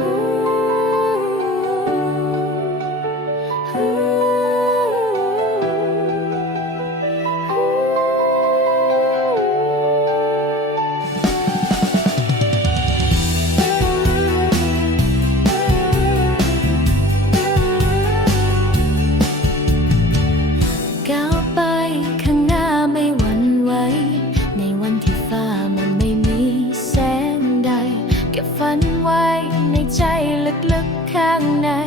ก้ ๆ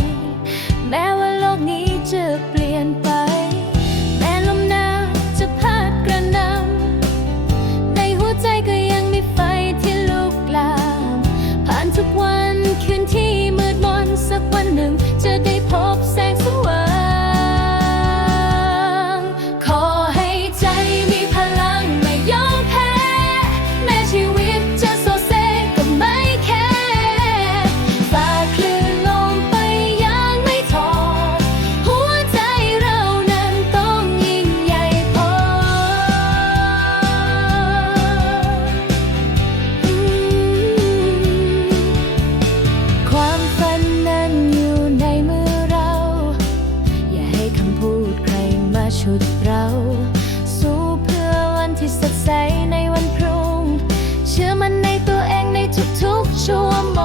ชุดเรา สู้เพื่อวันที่สดใสในวันพรุ่ง เชื่อมันในตัวเองในทุกๆชั่วโม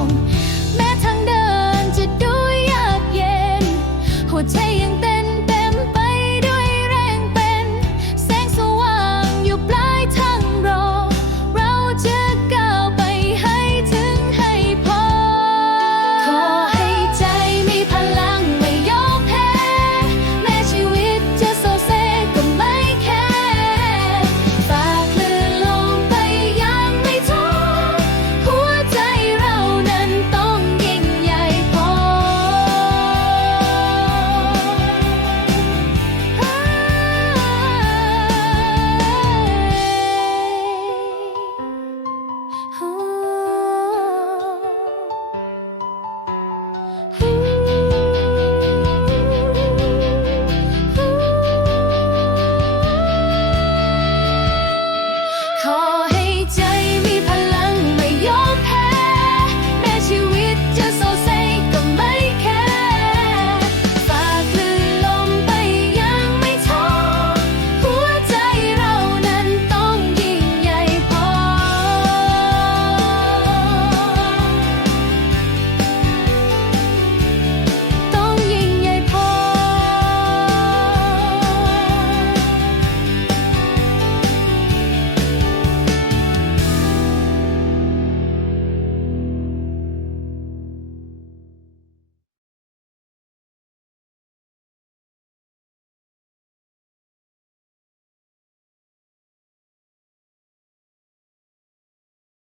ง แม้ทางเดินจะดูยากเย็น หัวใจยังเต้น